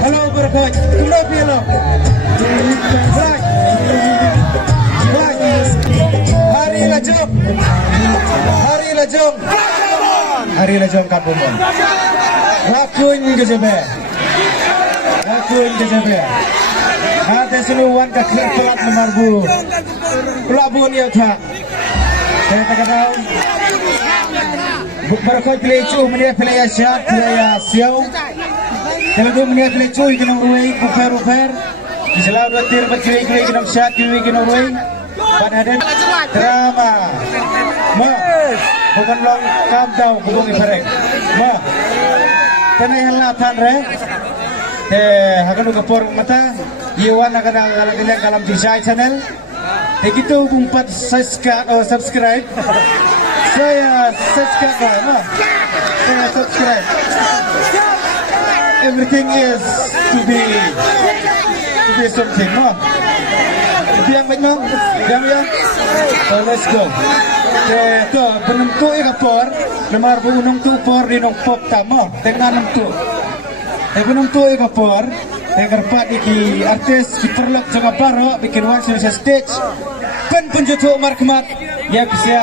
Halo berkoj, kumdo pilo. Baik. Hari lajong. Hari lajong kabumon. Lakuin gejebe. Ada seluruhan kaki pelat memarbu. Pelabun ya tak. Saya tak tahu. Berkoj pelecu media peleyasyat peleyasiau. Kalau tu media pelecu ikan uruai ufer. Diselau dua tir berkiri ikan syat kiri ikan uruai. Padadan drama. Bukan long kamdau kubung iferek. Tanah yang latan re. Akan ukapor mata. Iwan akan dalam Jisai channel. Begitu umpat subscribe. Saya subscribe. Everything is to be something. Diam baik mang, diam ya. Let's go. Ke penentu ikapor, lemar bunung tu por di nong pop tamo, dengan nentu. Penentu ikapor, terpat iki artis kiperlok jangan paro bikin one stage. Penjutu markemat ya bisa.